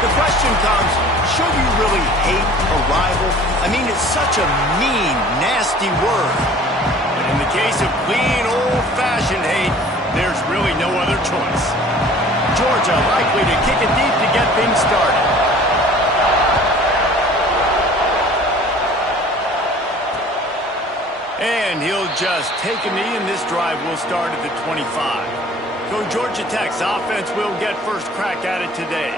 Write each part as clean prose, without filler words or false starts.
The question comes, should you really hate a rival? I mean, it's such a mean, nasty word. But in the case of clean, old-fashioned hate, there's really no other choice. Georgia likely to kick it deep to get things started. And he'll just take a knee, and this drive will start at the 25. So Georgia Tech's offense will get first crack at it today.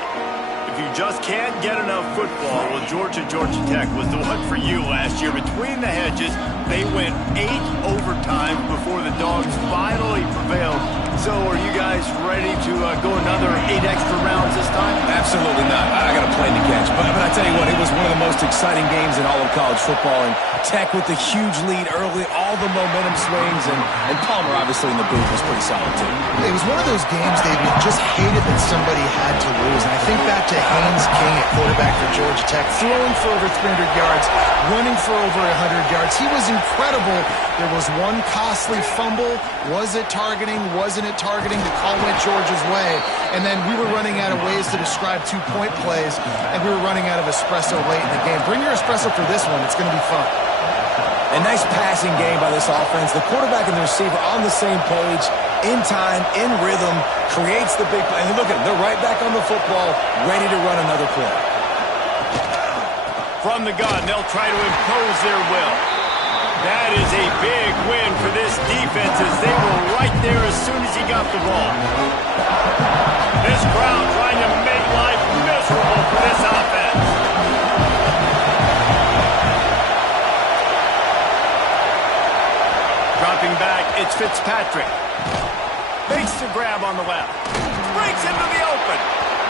If you just can't get enough football, well, Georgia Tech was the one for you last year. Between the hedges, they went 8 overtimes before the Dogs finally prevailed. So are you guys ready to go another 8 extra rounds this time? Absolutely not. I got a plane to catch. But I tell you what, it was one of the most exciting games in all of college football. And Tech with the huge lead early, all the momentum swings, and Palmer obviously in the booth was pretty solid too. It was one of those games, Dave, you just hated that somebody had to lose. And I think back to Haynes King at quarterback for Georgia Tech, throwing for over 300 yards, running for over 100 yards. He was incredible. There was one costly fumble. Was it targeting? Wasn't it targeting? The call went Georgia's way. And then we were running out of ways to describe two-point plays, and we were running out of espresso late in the game. Bring your espresso for this one. It's going to be fun. A nice passing game by this offense. The quarterback and the receiver on the same page, in time, in rhythm, creates the big play. And look at them. They're right back on the football, ready to run another play. From the gun, they'll try to impose their will. That is a big win for this defense as they were right there as soon as he got the ball. This crowd trying to make life miserable for this offense. Dropping back, it's Fitzpatrick. Makes the grab on the left. Breaks into the open.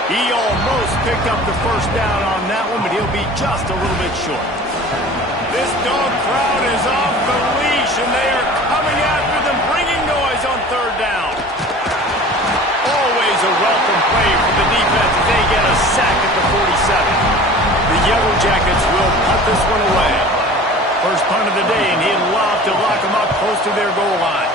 He almost picked up the first down on that one, but he'll be just a little bit short. This dog crowd is off the leash, and they are coming after them, bringing noise on third down. Always a welcome play for the defense as they get a sack at the 47. The Yellow Jackets will punt this one away. First punt of the day, and he'd love to lock them up close to their goal line.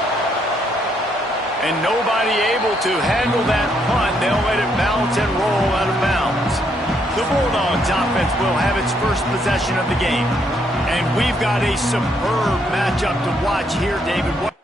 And nobody able to handle that punt. They'll let it bounce and roll out of bounds. The Bulldogs offense will have its first possession of the game. And we've got a superb matchup to watch here, David. What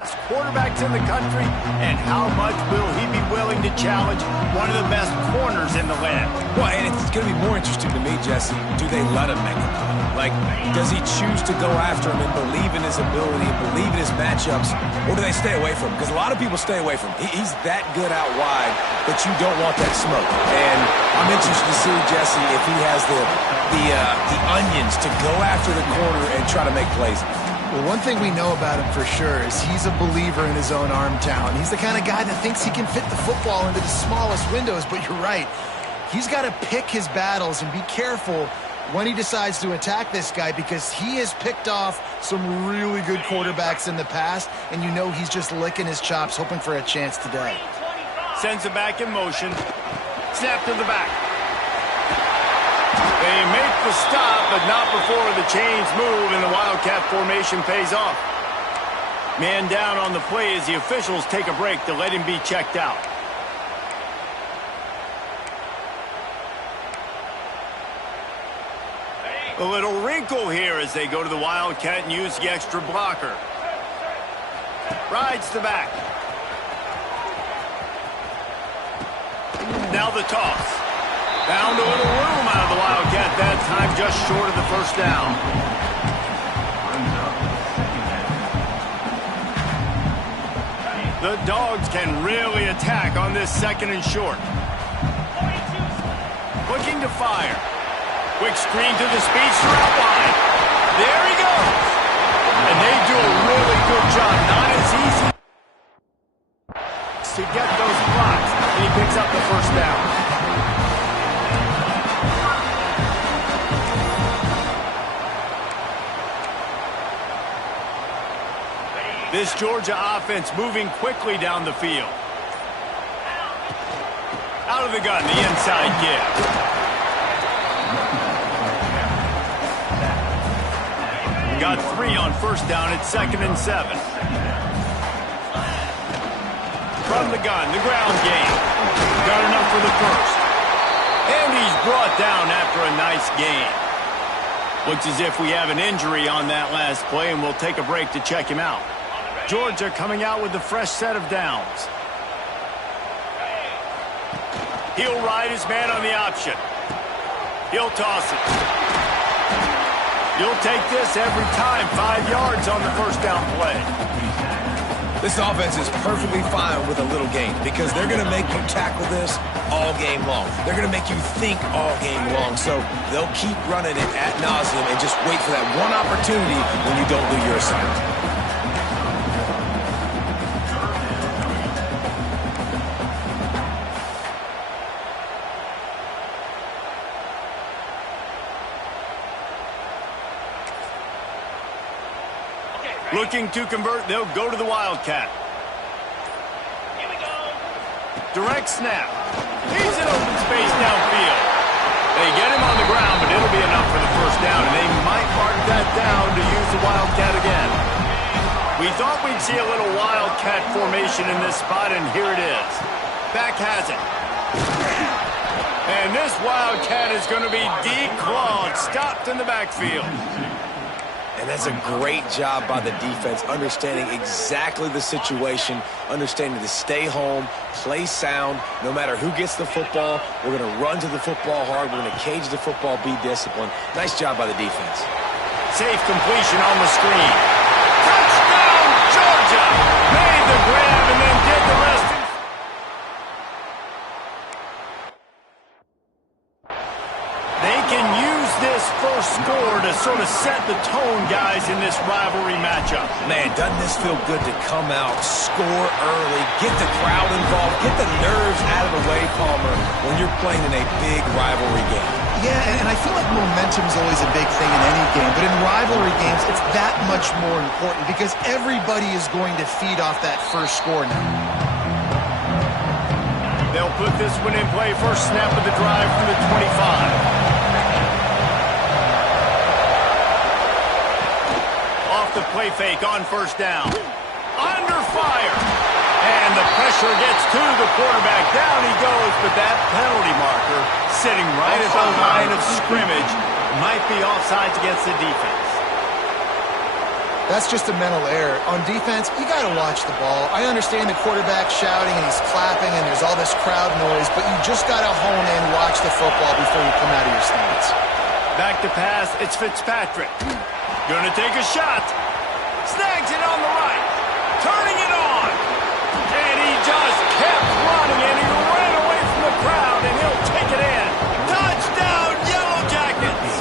best quarterbacks in the country, and how much will he be willing to challenge one of the best corners in the land? Well, and it's going to be more interesting to me, Jesse. Do they let him make a play? Like, does he choose to go after him and believe in his ability and believe in his matchups, or do they stay away from him? Because a lot of people stay away from him. He's that good out wide that you don't want that smoke. And I'm interested to see, Jesse, if he has the onions to go after the corner and try to make plays. Well, one thing we know about him for sure is he's a believer in his own arm talent. He's the kind of guy that thinks he can fit the football into the smallest windows, but you're right. He's got to pick his battles and be careful when he decides to attack this guy, because he has picked off some really good quarterbacks in the past, and you know he's just licking his chops, hoping for a chance today. Sends it back in motion. Snap to the back. They make the stop, but not before the chains move, and the Wildcat formation pays off. Man down on the play as the officials take a break to let him be checked out. A little wrinkle here as they go to the Wildcat and use the extra blocker. Rides the back. Now the toss. Found a little room out of the Wildcat that time, just short of the first down. The Dogs can really attack on this second and short. Looking to fire. Quick screen to the speedster out wide. There he goes. And they do a really good job. Not as easy to get those blocks. And he picks up the first down. This Georgia offense moving quickly down the field. Out of the gun, the inside give. Got 3 on first down at 2nd and 7. From the gun, the ground game. Got enough for the first. And he's brought down after a nice gain. Looks as if we have an injury on that last play, and we'll take a break to check him out. Georgia coming out with a fresh set of downs. He'll ride his man on the option. He'll toss it. He'll take this every time. 5 yards on the first down play. This offense is perfectly fine with a little gain because they're going to make you tackle this all game long. They're going to make you think all game long. So they'll keep running it ad nauseum and just wait for that one opportunity when you don't do your assignment. Looking to convert, they'll go to the Wildcat. Here we go. Direct snap. He's in open space downfield. They get him on the ground, but it'll be enough for the first down, and they might mark that down to use the Wildcat again. We thought we'd see a little Wildcat formation in this spot, and here it is. Back has it. And this Wildcat is going to be declawed, stopped in the backfield. And that's a great job by the defense, understanding exactly the situation, understanding to stay home, play sound. No matter who gets the football, we're going to run to the football hard. We're going to cage the football, be disciplined. Nice job by the defense. Safe completion on the screen. Touchdown, Georgia! Made the grab and then did the rest. They can use this first score to sort of set the tone, guys, in this rivalry matchup. Man, doesn't this feel good to come out, score early, get the crowd involved, get the nerves out of the way, Palmer, when you're playing in a big rivalry game? Yeah, and I feel like momentum's always a big thing in any game, but in rivalry games, it's that much more important because everybody is going to feed off that first score now. They'll put this one in play. First snap of the drive from the 25. Off the play fake on first down. Under fire. And the pressure gets to the quarterback. Down he goes, but that penalty marker sitting right at the line of scrimmage might be offsides against the defense. That's just a mental error. On defense, you got to watch the ball. I understand the quarterback shouting and he's clapping and there's all this crowd noise, but you just got to hone in, watch the football before you come out of your stance. Back to pass, it's Fitzpatrick. Gonna take a shot. Snags it on the right. Turning it on. And he just kept running and he ran away from the crowd and he'll take it in. Touchdown, Yellow Jackets!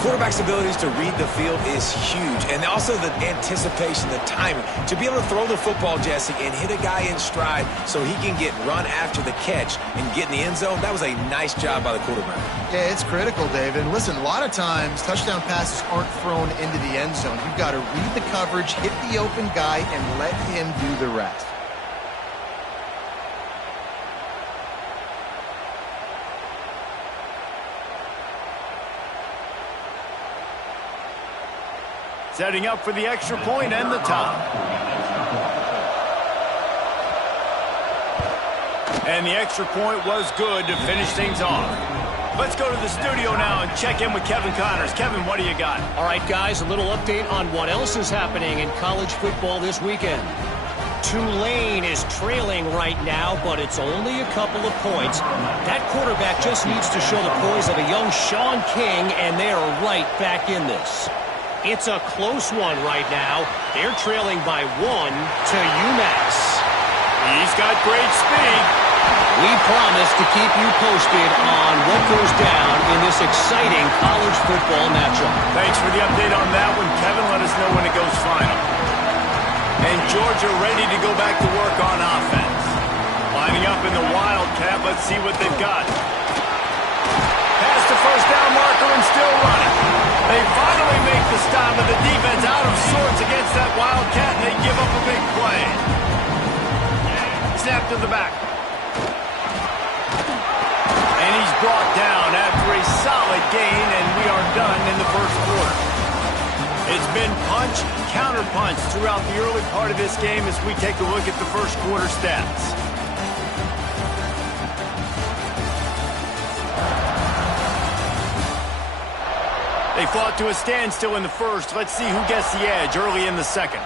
Quarterback's abilities to read the field is huge, and also the anticipation, the timing. To be able to throw the football, Jesse, and hit a guy in stride so he can get run after the catch and get in the end zone, that was a nice job by the quarterback. Yeah, it's critical, David. And listen, a lot of times, touchdown passes aren't thrown into the end zone. You've got to read the coverage, hit the open guy, and let him do the rest. Setting up for the extra point and the tie. And the extra point was good to finish things off. Let's go to the studio now and check in with Kevin Connors. Kevin, what do you got? All right, guys, a little update on what else is happening in college football this weekend. Tulane is trailing right now, but it's only a couple of points. That quarterback just needs to show the poise of a young Sean King, and they are right back in this. It's a close one right now. They're trailing by 1 to UMass. He's got great speed. We promise to keep you posted on what goes down in this exciting college football matchup. Thanks for the update on that one, Kevin. Let us know when it goes final. And Georgia ready to go back to work on offense. Lining up in the Wildcat. Let's see what they've got. Past the first down marker and still running. They finally make the stop, but the defense out of sorts against that Wildcat, and they give up a big play. Snap to the back. And he's brought down after a solid gain, and we are done in the first quarter. It's been punch, counter-punch throughout the early part of this game as we take a look at the first quarter stats. They fought to a standstill in the first. Let's see who gets the edge early in the second.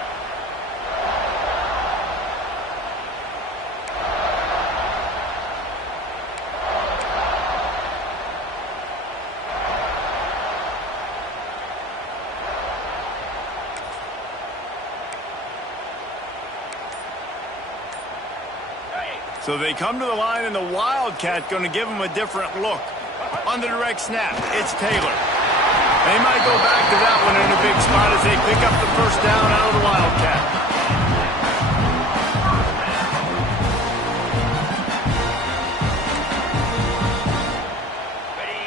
So they come to the line, and the Wildcat going to give them a different look. On the direct snap, it's Taylor. They might go back to that one in a big spot as they pick up the first down out of the Wildcat.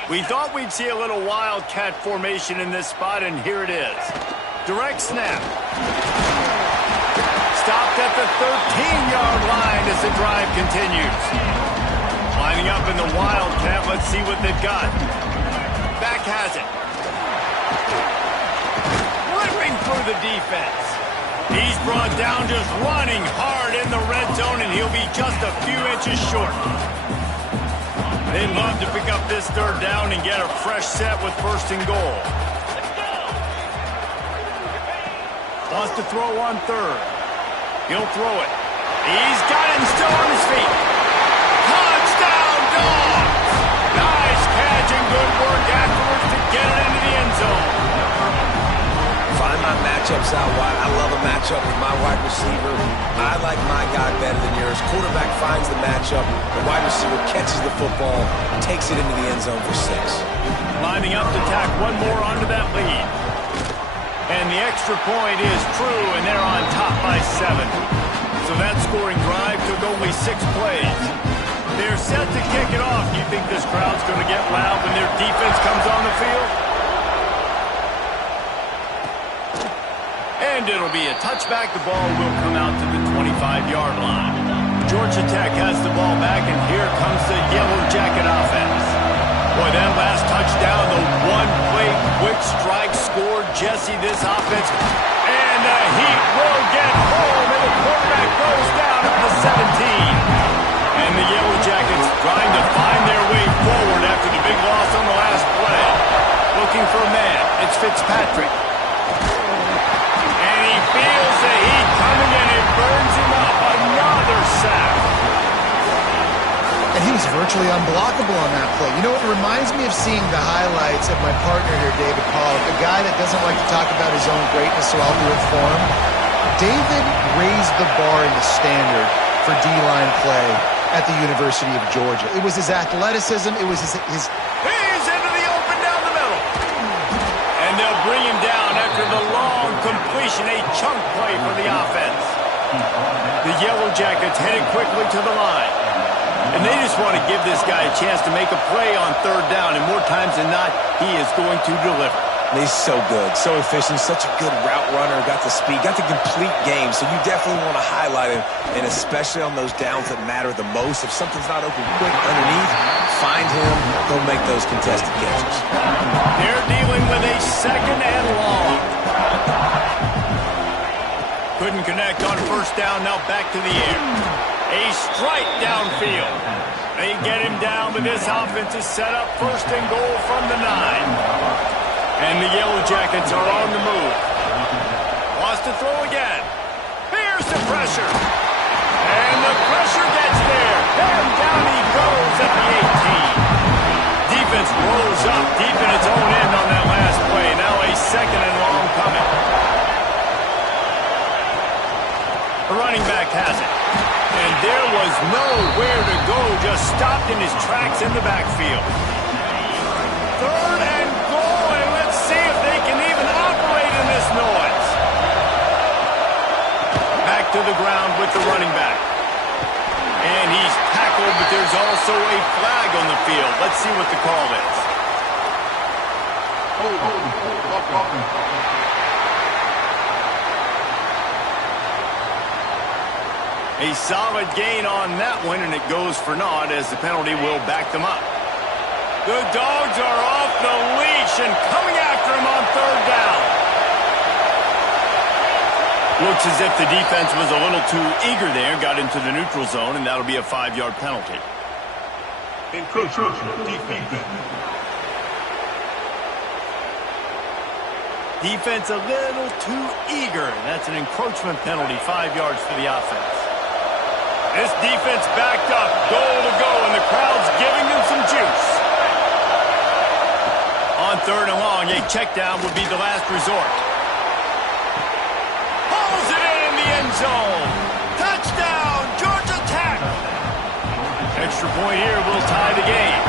We thought we'd see a little Wildcat formation in this spot, and here it is. Direct snap. Stopped at the 13-yard line as the drive continues. Lining up in the Wildcat, let's see what they've got. Back has it. Ripping through the defense. He's brought down just running hard in the red zone, and he'll be just a few inches short. They'd love to pick up this third down and get a fresh set with first and goal. Wants to throw on third. He'll throw it. He's got him still on his feet. Touchdown, Dogs! Nice catch and good work afterwards to get it into the end zone. Find my matchups out wide. I love a matchup with my wide receiver. I like my guy better than yours. Quarterback finds the matchup. The wide receiver catches the football, takes it into the end zone for 6. Lining up to tack one more onto that lead. And the extra point is true, and they're on top by 7. So that scoring drive took only 6 plays. They're set to kick it off. Do you think this crowd's going to get loud when their defense comes on the field? And it'll be a touchback. The ball will come out to the 25-yard line. Georgia Tech has the ball back, and here comes the Yellow Jacket offense. Boy, that last touchdown, the one-play quick strike scored Jesse this offense. And the Heat will get home, and the quarterback goes down at the 17. And the Yellow Jackets trying to find their way forward after the big loss on the last play. Looking for a man. It's Fitzpatrick. And he feels the heat coming, and it burns him up. Another sack. And he was virtually unblockable on that play. You know, it reminds me of seeing the highlights of my partner here, David Pollock, a guy that doesn't like to talk about his own greatness, so I'll do it for him. David raised the bar in the standard for D-line play at the University of Georgia. It was his athleticism. It was his... He's into the open down the middle. And they'll bring him down after the long completion, a chunk play for the offense. The Yellow Jackets headed quickly to the line. And they just want to give this guy a chance to make a play on third down, and more times than not, he is going to deliver. He's so good, so efficient, such a good route runner, got the speed, got the complete game, so you definitely want to highlight him, and especially on those downs that matter the most. If something's not open quick underneath, find him, go make those contested catches. They're dealing with a second and long. Couldn't connect on first down, now back to the air. A strike downfield. They get him down, but this offense is set up first and goal from the 9. And the Yellow Jackets are on the move. Wants to throw again. Here's the pressure. And the pressure gets there. And down he goes at the 18. Defense rolls up deep in its own end on that last play. Now a second and long coming. The running back has it. And there was nowhere to go, just stopped in his tracks in the backfield. Third and goal, and let's see if they can even operate in this noise. Back to the ground with the running back. And he's tackled, but there's also a flag on the field. Let's see what the call is. A solid gain on that one, and it goes for naught as the penalty will back them up. The Dogs are off the leash and coming after him on third down. Looks as if the defense was a little too eager there, got into the neutral zone, and that'll be a 5-yard penalty. Defense a little too eager. That's an encroachment penalty, 5 yards for the offense. This defense backed up, goal to go, and the crowd's giving them some juice. On 3rd and long, a check down would be the last resort. Pulls it in the end zone. Touchdown, Georgia Tech. Extra point here will tie the game.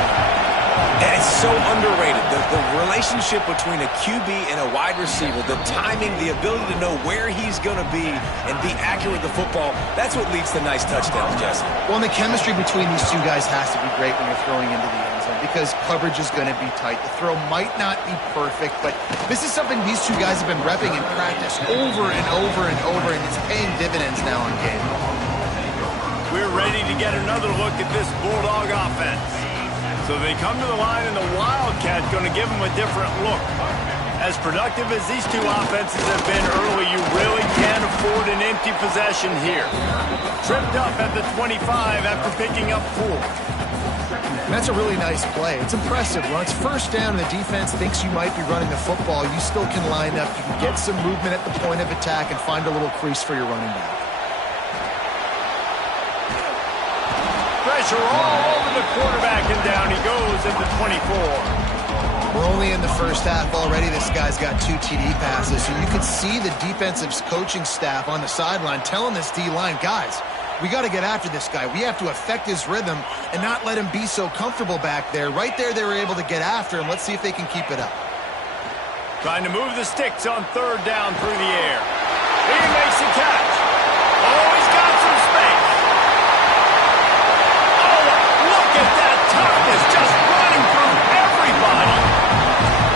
And it's so underrated. The relationship between a QB and a wide receiver, the timing, the ability to know where he's going to be and be accurate with the football, that's what leads to nice touchdowns, Jesse. Well, and the chemistry between these two guys has to be great when you're throwing into the end zone because coverage is going to be tight. The throw might not be perfect, but this is something these two guys have been repping in practice over and over and over, and it's paying dividends now in game. We're ready to get another look at this Bulldog offense. So they come to the line, and the Wildcat's going to give them a different look. As productive as these two offenses have been early, you really can't afford an empty possession here. Tripped up at the 25 after picking up 4. And that's a really nice play. It's impressive. When it's first down and the defense thinks you might be running the football, you still can line up. You can get some movement at the point of attack and find a little crease for your running back. Pressure all over the quarterback, and down he goes at the 24. We're only in the first half already. This guy's got 2 TD passes, so you can see the defensive coaching staff on the sideline telling this D-line, guys, we got to get after this guy. We have to affect his rhythm and not let him be so comfortable back there. Right there, they were able to get after him. Let's see if they can keep it up. Trying to move the sticks on 3rd down through the air. He makes a catch. Oh, he's got some space. Oh, look at that toughness, just running through everybody.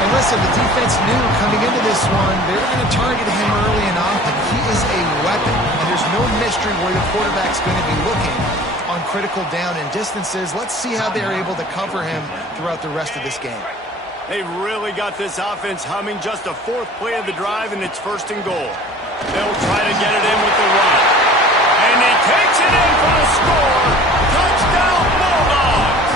And listen, the defense knew coming into this one, they were going to target him early and often. He is a weapon, and there's no mystery where the quarterback's going to be looking on critical down and distances. Let's see how they're able to cover him throughout the rest of this game. They've really got this offense humming. Just a 4th play of the drive, and it's 1st and goal. They'll try to get it in with the run. And he takes it in for the score. Touchdown, Bulldogs!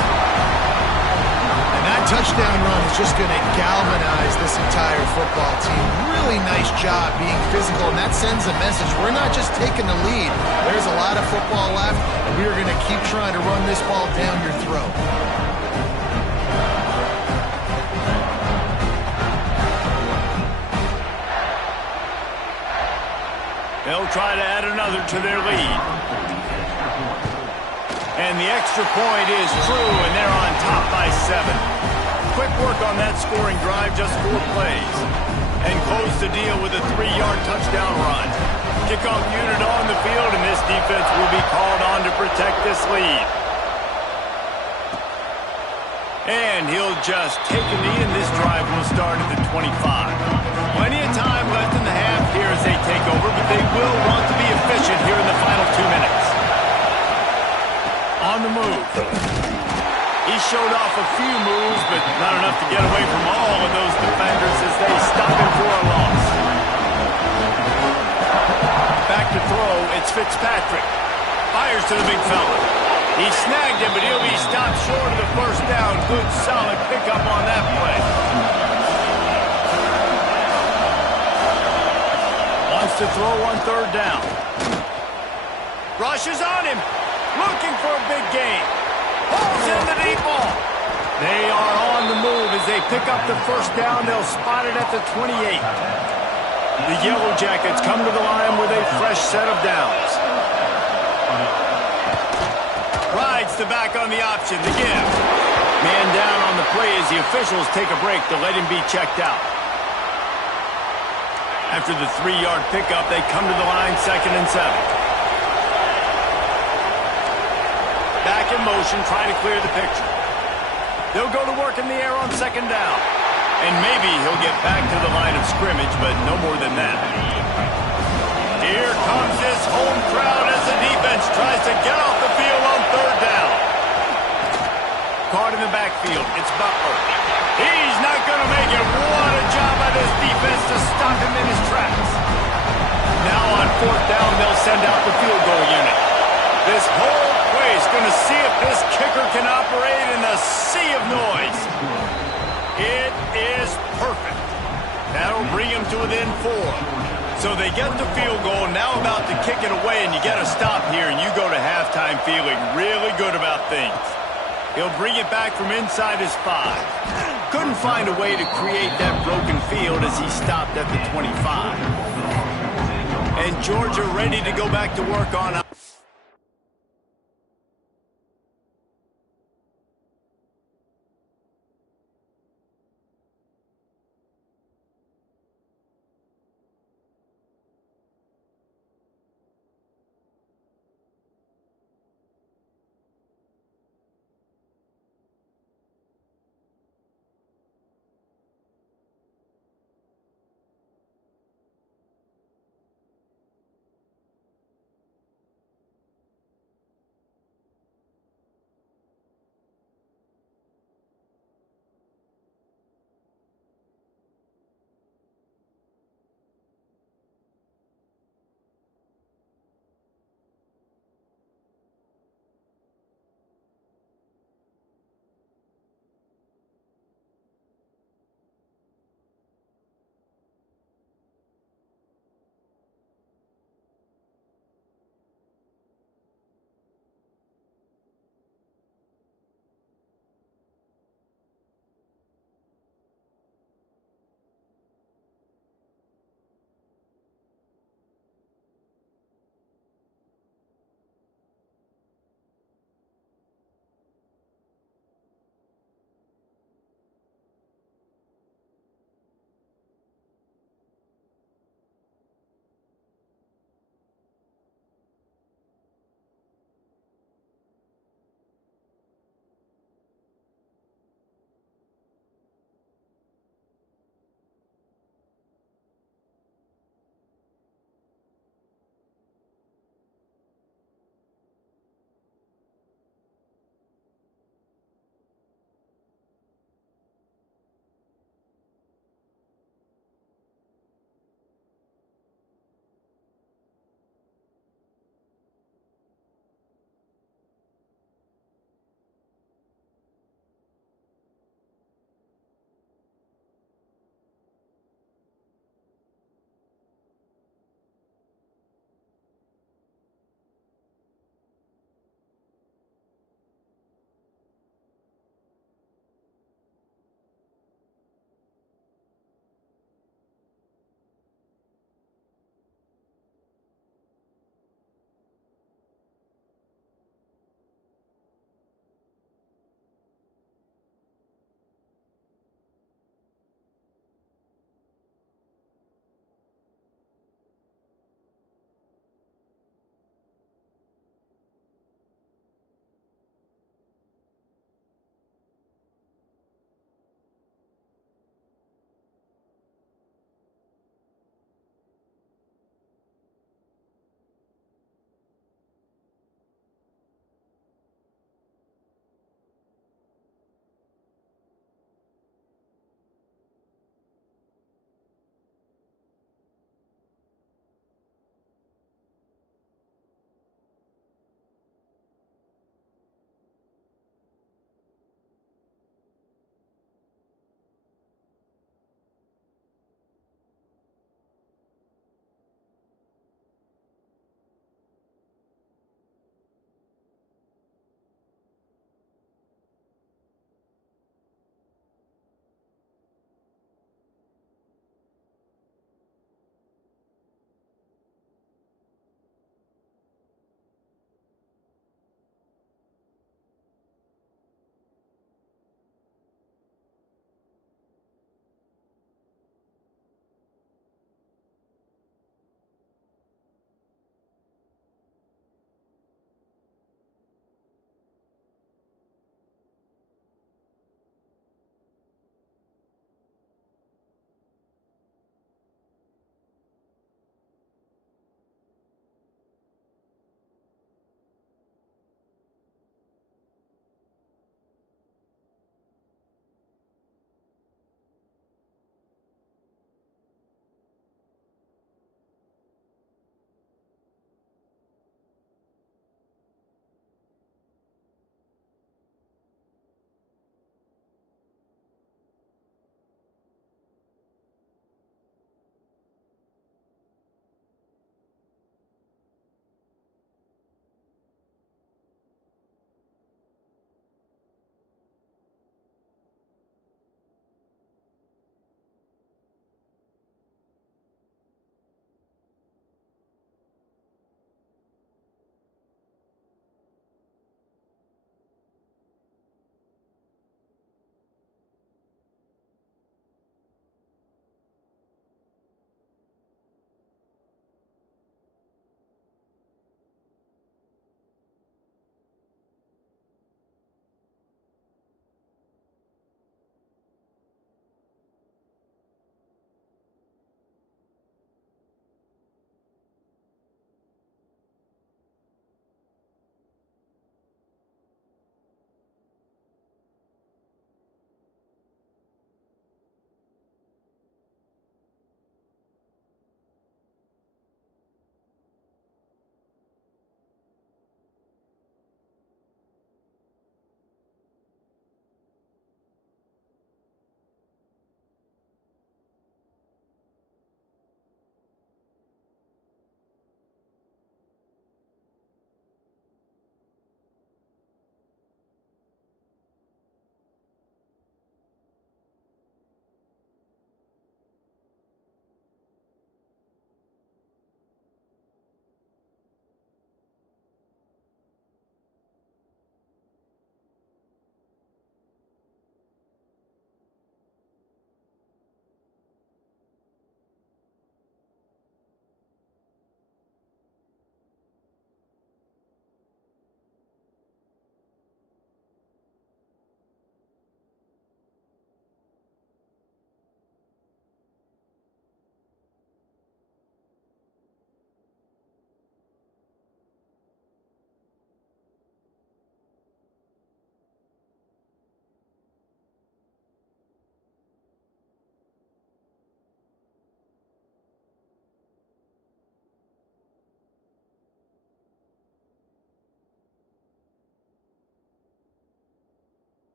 And that touchdown run is just going to galvanize this entire football team. Really nice job being physical, and that sends a message. We're not just taking the lead. There's a lot of football left, and we are going to keep trying to run this ball down your throat. They'll try to add another to their lead. And the extra point is true, and they're on top by 7. Quick work on that scoring drive, just 4 plays. And close the deal with a 3-yard touchdown run. Kickoff unit on the field, and this defense will be called on to protect this lead. And he'll just take a knee, and this drive will start at the 25. Plenty of time left in the half here as they take over, but they will want to be efficient here in the final 2 minutes. On the move. He showed off a few moves, but not enough to get away from all of those defenders as they stop him for a loss. Back to throw, it's Fitzpatrick. Fires to the big fella. He snagged him, but he'll be stopped short of the 1st down. Good, solid pickup on that play. Wants to throw on 3rd down. Rushes on him. Looking for a big gain. Pulls in the deep ball. They are on the move as they pick up the 1st down. They'll spot it at the 28. The Yellow Jackets come to the line with a fresh set of downs. Rides the back on the option. The give. Man down on the play as the officials take a break to let him be checked out. After the 3-yard pickup, they come to the line 2nd and 7. Back in motion, trying to clear the picture. They'll go to work in the air on 2nd down. And maybe he'll get back to the line of scrimmage, but no more than that. Here comes this home crowd as the defense tries to get off the field on 3rd down. Caught in the backfield, it's Butler. He's not going to make it. What a job by this defense to stop him in his tracks. Now on 4th down, they'll send out the field goal unit. This whole play is going to see if this kicker can operate in a sea of noise. It is perfect. That'll bring him to within 4. So they get the field goal, now about to kick it away, and you get a stop here, and you go to halftime feeling really good about things. He'll bring it back from inside his 5. Couldn't find a way to create that broken field as he stopped at the 25. And Georgia ready to go back to work on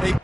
Hey.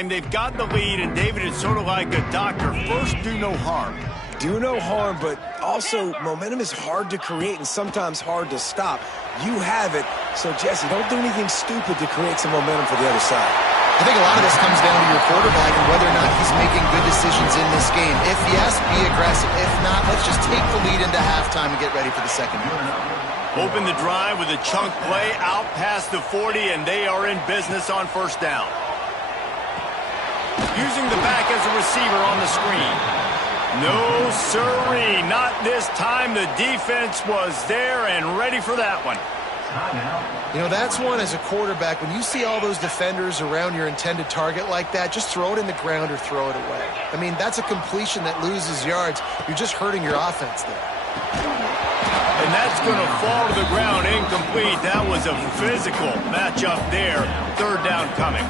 They've got the lead, and David is sort of like a doctor. First, do no harm. Do no harm, but also momentum is hard to create and sometimes hard to stop. You have it, so Jesse, don't do anything stupid to create some momentum for the other side. I think a lot of this comes down to your quarterback and whether or not he's making good decisions in this game. If yes, be aggressive. If not, let's just take the lead into halftime and get ready for the second half. Open the drive with a chunk play out past the 40, and they are in business on first down. Using the back as a receiver on the screen. No, sirree, not this time. The defense was there and ready for that one. You know, that's one as a quarterback. When you see all those defenders around your intended target like that, just throw it in the ground or throw it away. I mean, that's a completion that loses yards. You're just hurting your offense there. And that's going to fall to the ground incomplete. That was a physical matchup there. Third down coming.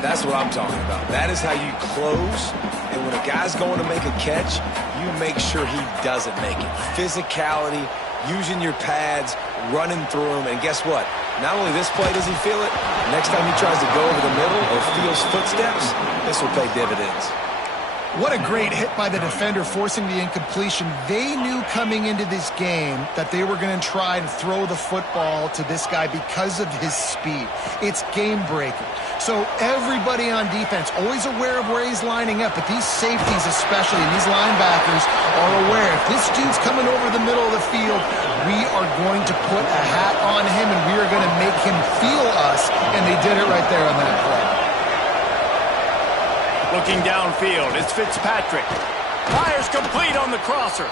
That's what I'm talking about. That is how you close, and when a guy's going to make a catch, you make sure he doesn't make it. Physicality, using your pads, running through him, and guess what? Not only this play does he feel it, next time he tries to go over the middle or feels footsteps, this will pay dividends. What a great hit by the defender forcing the incompletion. They knew coming into this game that they were going to try to throw the football to this guy because of his speed. It's game-breaking. So everybody on defense always aware of where he's lining up, but these safeties especially, and these linebackers are aware. If this dude's coming over the middle of the field, we are going to put a hat on him, and we are going to make him feel us, and they did it right there on that play. Looking downfield, it's Fitzpatrick. Fires complete on the crosser.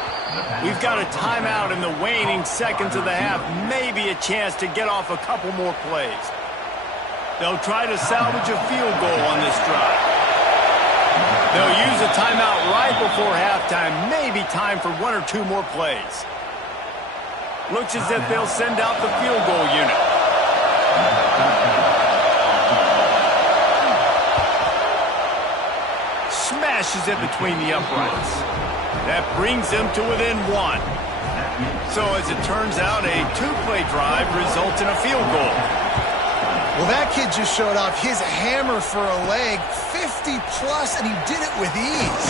We've got a timeout in the waning seconds of the half. Maybe a chance to get off a couple more plays. They'll try to salvage a field goal on this drive. They'll use a timeout right before halftime. Maybe time for one or two more plays. Looks as if they'll send out the field goal unit. Smashes it between the uprights. That brings them to within one. So as it turns out, a two-play drive results in a field goal. Well, that kid just showed off his hammer for a leg, 50-plus, and he did it with ease.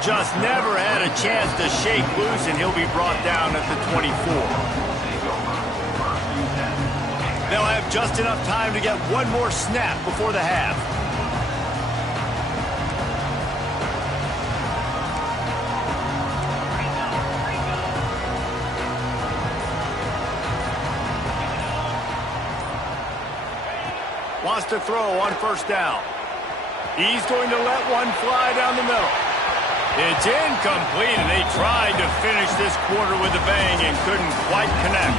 Just never had a chance to shake loose, and he'll be brought down at the 24. They'll have just enough time to get one more snap before the half. Wants to throw on first down. He's going to let one fly down the middle. It's incomplete, and they tried to finish this quarter with a bang and couldn't quite connect.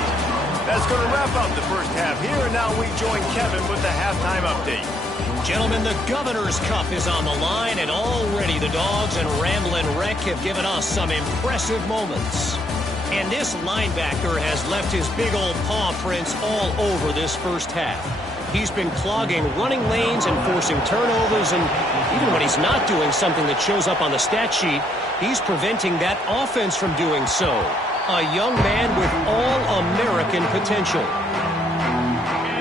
That's going to wrap up the first half here, and now we join Kevin with the halftime update. Gentlemen, the Governor's Cup is on the line, and already the Dogs and Ramblin' Wreck have given us some impressive moments. And this linebacker has left his big old paw prints all over this first half. He's been clogging running lanes and forcing turnovers, and even when he's not doing something that shows up on the stat sheet, he's preventing that offense from doing so. A young man with all-American potential.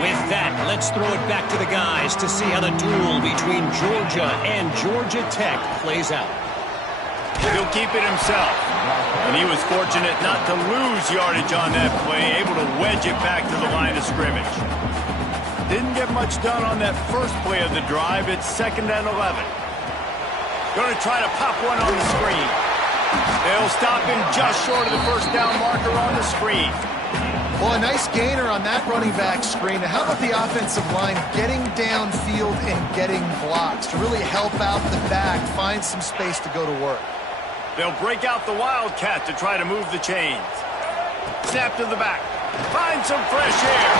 With that, let's throw it back to the guys to see how the duel between Georgia and Georgia Tech plays out. He'll keep it himself. And he was fortunate not to lose yardage on that play, able to wedge it back to the line of scrimmage. Didn't get much done on that first play of the drive. It's 2nd and 11. Going to try to pop one on the screen. They'll stop him just short of the first down marker on the screen. Well, a nice gainer on that running back screen. How about the offensive line getting downfield and getting blocks to really help out the back, find some space to go to work? They'll break out the Wildcat to try to move the chains. Snap to the back. Find some fresh air.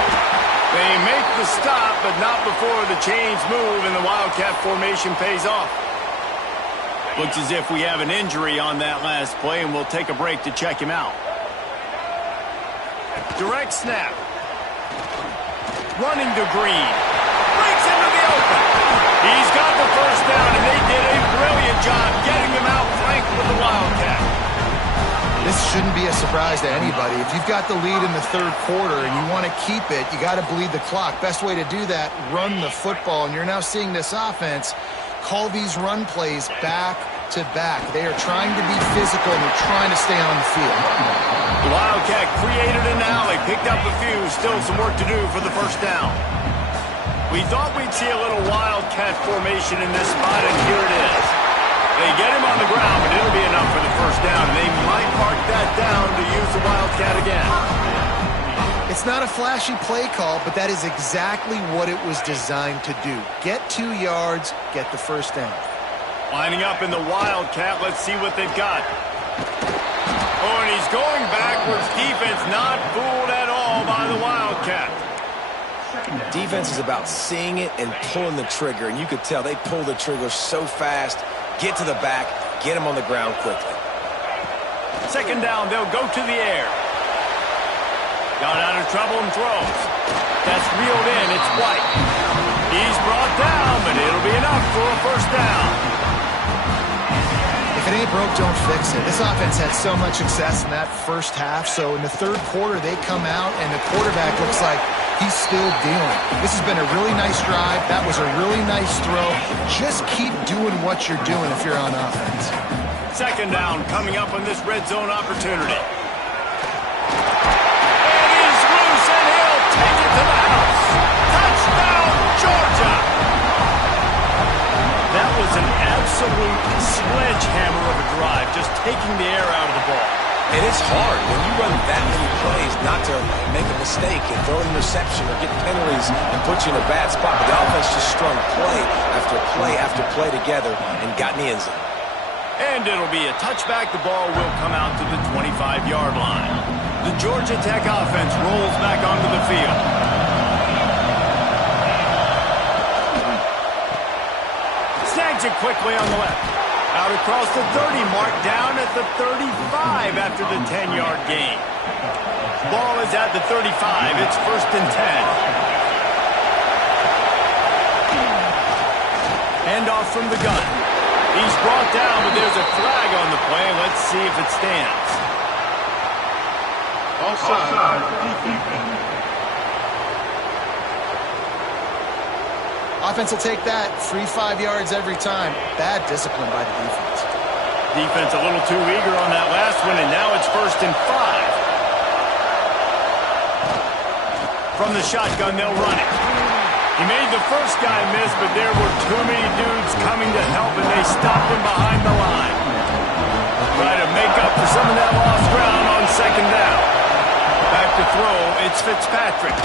They make the stop, but not before the chains move and the Wildcat formation pays off. Looks as if we have an injury on that last play, and we'll take a break to check him out. Direct snap. Running to Green. Breaks into the open. He's got the first down, and they did a brilliant job getting him out flanked with the Wildcat. This shouldn't be a surprise to anybody. If you've got the lead in the third quarter and you want to keep it, you got to bleed the clock. Best way to do that, run the football. And you're now seeing this offense call these run plays back to back. They are trying to be physical and they're trying to stay on the field. The Wildcat created an alley, picked up a few, still some work to do for the first down. We thought we'd see a little Wildcat formation in this spot, and here it is. They get him on the ground, but it'll be enough for the first down, and they might mark that down to use the Wildcat again. It's not a flashy play call, but that is exactly what it was designed to do. Get 2 yards, get the first down. Lining up in the Wildcat, let's see what they've got. Oh, and he's going backwards. Defense not fooled at all by the Wildcat. Defense is about seeing it and pulling the trigger, and you could tell they pull the trigger so fast, get to the back, get him on the ground quickly. 2nd down, they'll go to the air. Got out of trouble and throws. That's reeled in, it's White. He's brought down, but it'll be enough for a first down. If it ain't broke, don't fix it. This offense had so much success in that first half, so in the third quarter they come out and the quarterback looks like he's still dealing. This has been a really nice drive. That was a really nice throw. Just keep doing what you're doing if you're on offense. 2nd down coming up on this red zone opportunity. And he's loose and he'll take it to the house. Touchdown, Georgia! That was an absolute sledgehammer of a drive, just taking the air out of the ball. And it's hard when you run that many plays not to make a mistake and throw an interception or get penalties and put you in a bad spot. But the offense just strung play after play after play together and got in the end zone. And it'll be a touchback. The ball will come out to the 25-yard line. The Georgia Tech offense rolls back onto the field. Snags it quickly on the left. Out across the 30 mark, down at the 35 after the 10-yard gain. Ball is at the 35. It's 1st and 10. Handoff from the gun. He's brought down, but there's a flag on the play. Let's see if it stands. Offside. Offense will take that. Free 5 yards every time. Bad discipline by the defense. Defense a little too eager on that last one, and now it's 1st and 5. From the shotgun, they'll run it. He made the first guy miss, but there were too many dudes coming to help, and they stopped him behind the line. Try to make up for some of that lost ground on 2nd down. Back to throw, it's Fitzpatrick.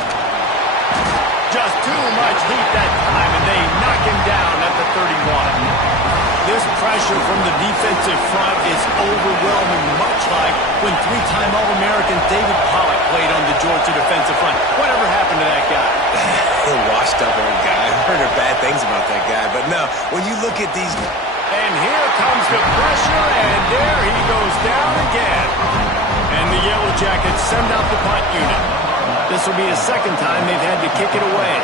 Just too much heat that time, and they knock him down at the 31. This pressure from the defensive front is overwhelming, much like when three-time All-American David Pollock played on the Georgia defensive front. Whatever happened to that guy? Washed up old guy. I've heard bad things about that guy. But no, when you look at these... And here comes the pressure, and there he goes down again. And the Yellow Jackets send out the punt unit. This will be the second time they've had to kick it away.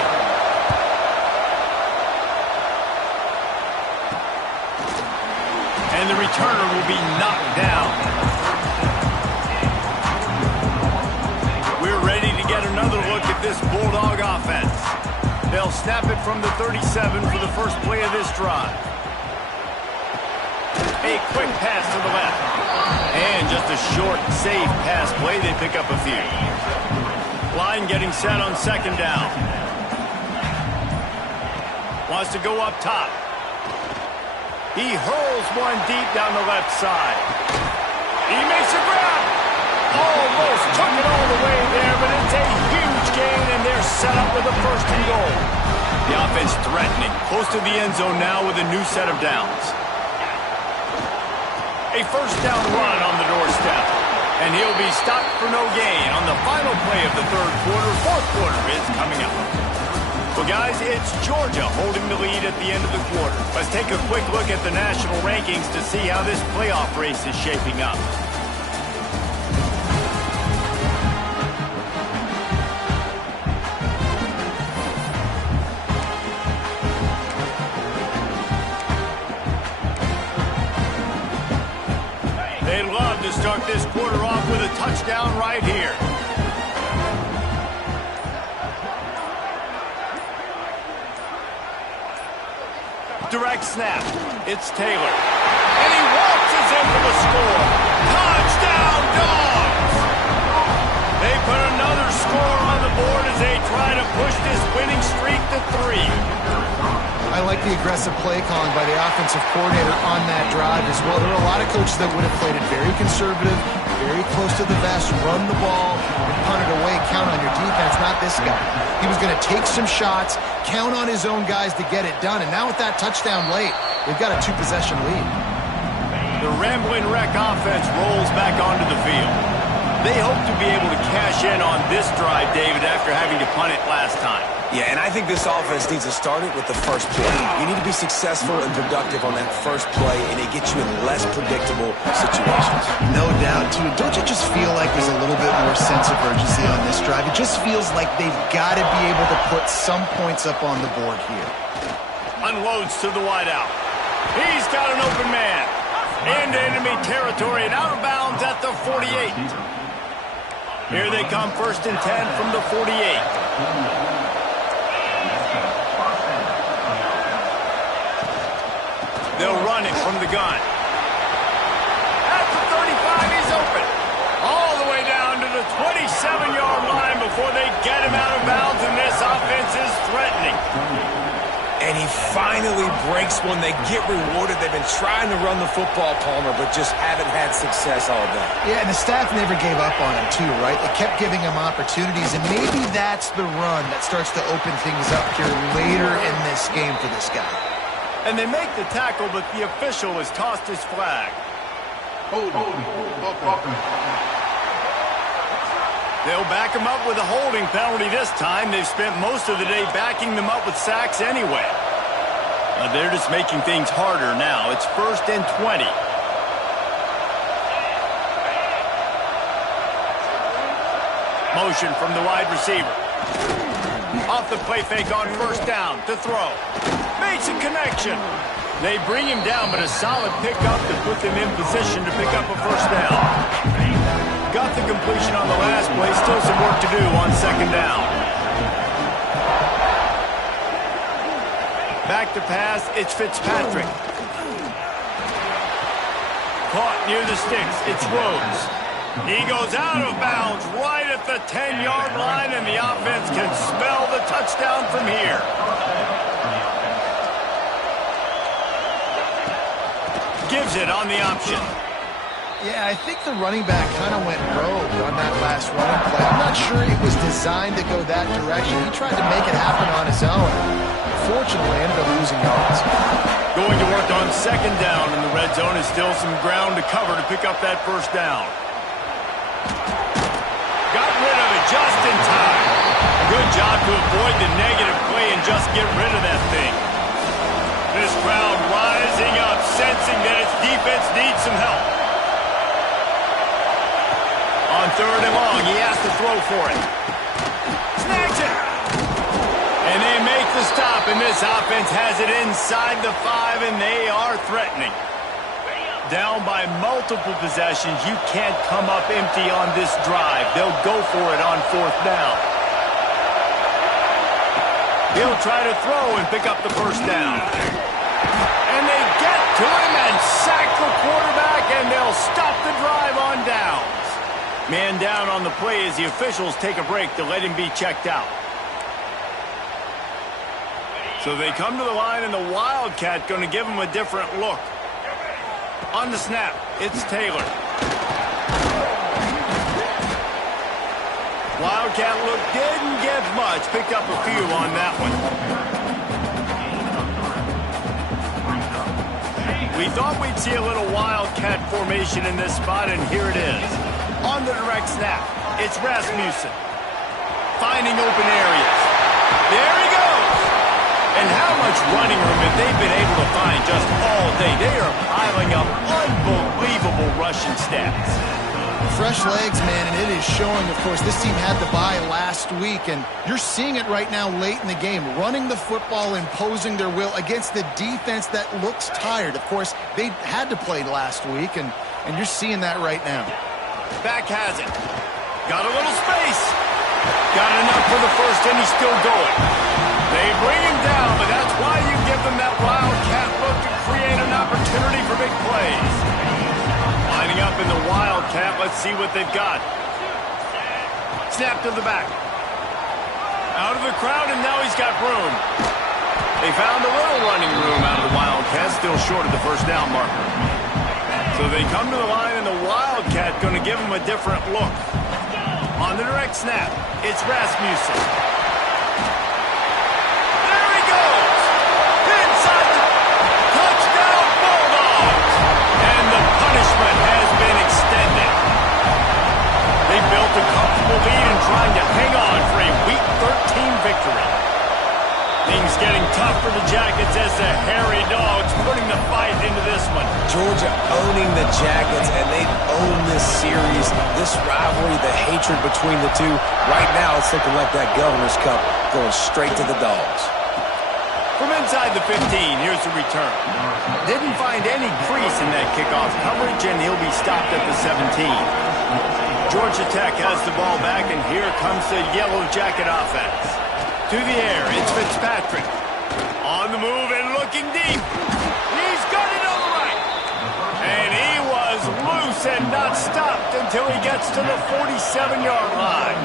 And the returner will be knocked down. We're ready to get another look at this Bulldog offense. They'll snap it from the 37 for the first play of this drive. A quick pass to the left. And just a short, safe pass play. They pick up a few. Line getting set on second down. Wants to go up top. He hurls one deep down the left side. He makes a grab. Almost took it all the way there, but it's a huge gain, and they're set up with a first and goal. The offense threatening. Close to the end zone now with a new set of downs. A first down run on the doorstep. And he'll be stopped for no gain on the final play of the third quarter. Fourth quarter is coming up. Well, guys, it's Georgia holding the lead at the end of the quarter. Let's take a quick look at the national rankings to see how this playoff race is shaping up. They'd love to start this quarter off with a touchdown right here. Direct snap. It's Taylor. And he waltzes in for the score. Touchdown, Dogs! They put another score on the board as they try to push this winning streak to 3. I like the aggressive play calling by the offensive coordinator on that drive as well. There are a lot of coaches that would have played it very conservative, very close to the vest, run the ball, and punt it away, count on your defense. Not this guy. He was going to take some shots, count on his own guys to get it done. And now with that touchdown late, they've got a 2-possession lead. The Ramblin' Wreck offense rolls back onto the field. They hope to be able to cash in on this drive, David, after having to punt it last time. Yeah, and I think this offense needs to start it with the first play. You need to be successful and productive on that first play, and it gets you in less predictable situations. No doubt, too. Don't you just feel like there's a little bit more sense of urgency on this drive? It just feels like they've got to be able to put some points up on the board here. Unloads to the wideout. He's got an open man. Into enemy territory and out of bounds at the 48. Here they come, 1st and 10 from the 48. They'll run it from the gun. At the 35, he's open. All the way down to the 27-yard line before they get him out of bounds, and this offense is threatening. And he finally breaks one. They get rewarded. They've been trying to run the football, Palmer, but just haven't had success all day. Yeah, and the staff never gave up on him, too, right? They kept giving him opportunities, and maybe that's the run that starts to open things up here later in this game for this guy. And they make the tackle, but the official has tossed his flag. They'll back him up with a holding penalty this time. They've spent most of the day backing them up with sacks anyway. They're just making things harder now. It's 1st and 20. Motion from the wide receiver. Off the play fake on 1st down to throw. Makes a connection. They bring him down, but a solid pickup to put them in position to pick up a 1st down. Got the completion on the last play. Still some work to do on 2nd down. Back to pass. It's Fitzpatrick. Caught near the sticks. It's Rhodes. He goes out of bounds right at the 10-yard line, and the offense can smell the touchdown from here. Gives it on the option. Yeah, I think the running back kind of went rogue on that last running play. I'm not sure it was designed to go that direction. He tried to make it happen on his own. unfortunately ended up losing yards. Going to work on second down in the red zone is still some ground to cover to pick up that first down. Got rid of it just in time. Good job to avoid the negative play and just get rid of that thing. This crowd rising up, sensing that its defense needs some help. On third and long, he has to throw for it. Snags it! And they make the stop, and this offense has it inside the 5, and they are threatening. Down by multiple possessions, you can't come up empty on this drive. They'll go for it on fourth down. He'll try to throw and pick up the first down. And they get to him and sack the quarterback, and they'll stop the drive on downs. Man down on the play as the officials take a break to let him be checked out. So they come to the line, and the Wildcat going to give him a different look. On the snap, it's Taylor. Wildcat look didn't get much. Picked up a few on that one. We thought we'd see a little Wildcat formation in this spot, and here it is. On the direct snap, it's Rasmussen. Finding open areas. There he goes. And how much running room have they been able to find just all day? They are piling up unbelievable rushing stats. Fresh legs, man, and it is showing, of course, this team had the bye last week, and you're seeing it right now late in the game, running the football, imposing their will against the defense that looks tired. Of course, they had to play last week, and you're seeing that right now. Back has it. Got a little space. Got enough for the first, and he's still going. They bring him down, but that's why you give them that Wildcat look to create an opportunity for big plays. Lining up in the Wildcat, let's see what they've got. Snap to the back. Out of the crowd, and now he's got room. They found a little running room out of the Wildcat, still short of the first down marker. So they come to the line, and the Wildcat going to give him a different look. On the direct snap, it's Rasmussen. There he goes! Inside the touchdown Bulldogs! And the punishment has been extended. They built a comfortable lead and trying to hang on for a Week 13 victory. Things getting tough for the Jackets as the hairy dogs putting the fight into this one. Georgia owning the Jackets, and they've owned this series, this rivalry, the hatred between the two. Right now, it's looking like that Governor's Cup going straight to the Dogs. From inside the 15, here's the return. Didn't find any crease in that kickoff coverage, and he'll be stopped at the 17. Georgia Tech has the ball back, and here comes the Yellow Jacket offense. To the air, it's Fitzpatrick. On the move and looking deep. He's got it on the right. And he was loose and not stopped until he gets to the 47-yard line.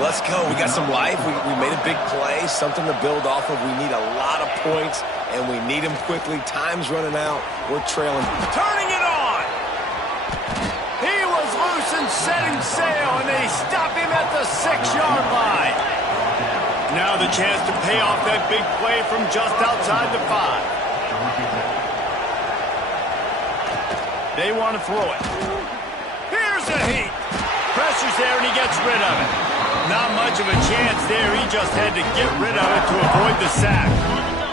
Let's go. We got some life. We made a big play, something to build off of. We need a lot of points, and we need them quickly. Time's running out. We're trailing. Turning it on. He was loose and setting sail, and they stop him at the 6-yard line. Now the chance to pay off that big play from just outside the 5. They want to throw it. Here's the heat. Pressure's there, and he gets rid of it. Not much of a chance there. He just had to get rid of it to avoid the sack.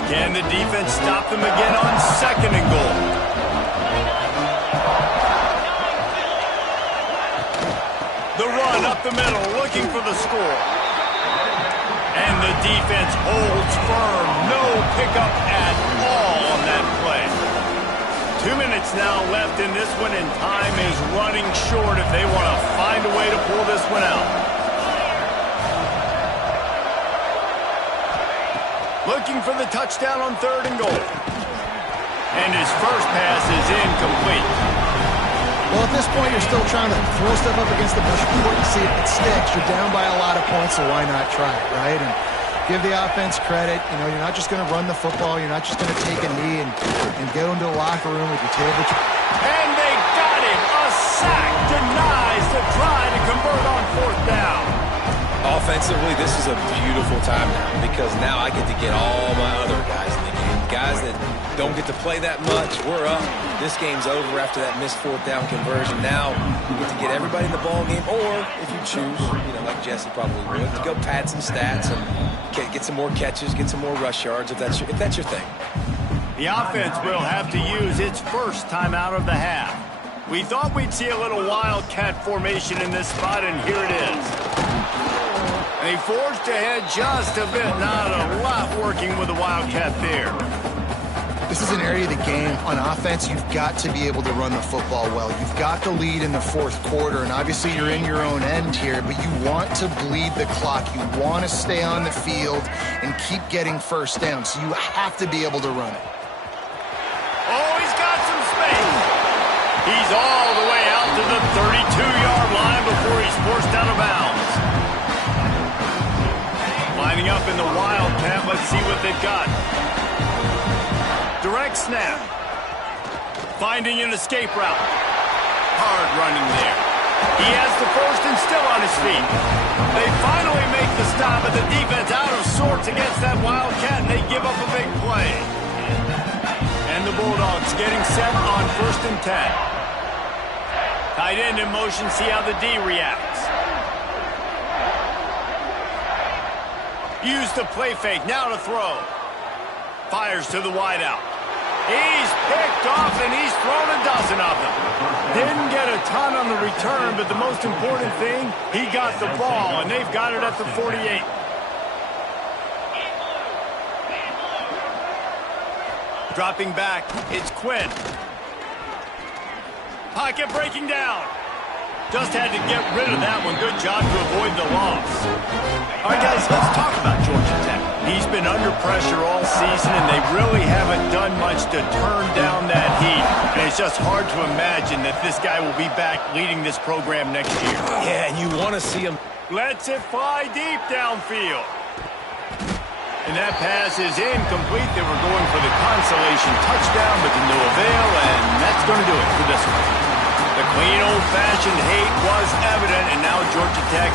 Can the defense stop them again on second and goal? The run up the middle, looking for the score. And the defense holds firm. No pickup at all on that play. 2 minutes now left in this one, and time is running short if they want to find a way to pull this one out. Looking for the touchdown on third and goal. And his first pass is incomplete. Well, at this point, you're still trying to throw stuff up against the bush court and see if it sticks. You're down by a lot of points, so why not try it, right? And give the offense credit. You know, you're not just going to run the football. You're not just going to take a knee and go into the locker room with your tail between. And they got him. A sack denies the try to convert on fourth down. Offensively, this is a beautiful time now because now I get to get all my other guys in the game. Guys that don't get to play that much, we're up. This game's over after that missed fourth down conversion. Now you get to get everybody in the ball game, or if you choose, like Jesse probably would, to go pad some stats and get some more catches, get some more rush yards if that's your thing. The offense will have to use its first timeout of the half. We thought we'd see a little wildcat formation in this spot, and here it is. They forged ahead just a bit. Not a lot working with the wildcat there. This is an area of the game. On offense, you've got to be able to run the football well. You've got the lead in the fourth quarter, and obviously you're in your own end here, but you want to bleed the clock. You want to stay on the field and keep getting first down, so you have to be able to run it. Oh, he's got some space. He's all the way out to the 32-yard line before he's forced out of bounds. Lining up in the wildcat, let's see what they've got. Direct snap. Finding an escape route. Hard running there. He has the first and still on his feet. They finally make the stop, but the defense out of sorts against that wildcat, and they give up a big play. And the Bulldogs getting set on 1st and 10. Tight end in motion, see how the D reacts. Use the play fake, now to throw. Fires to the wideout. He's picked off, and he's thrown a dozen of them. Didn't get a ton on the return, but the most important thing, he got the ball, and they've got it at the 48. Dropping back, it's Quinn. Pocket breaking down. Just had to get rid of that one. Good job to avoid the loss. All right, guys, let's talk about Georgia Tech. He's been under pressure all season, and they really haven't done much to turn down that heat. And it's just hard to imagine that this guy will be back leading this program next year. Yeah, and you want to see him. Lets it fly deep downfield. And that pass is incomplete. They were going for the consolation touchdown, but to no avail, and that's going to do it for this one. The clean, old-fashioned hate was evident, and now Georgia Tech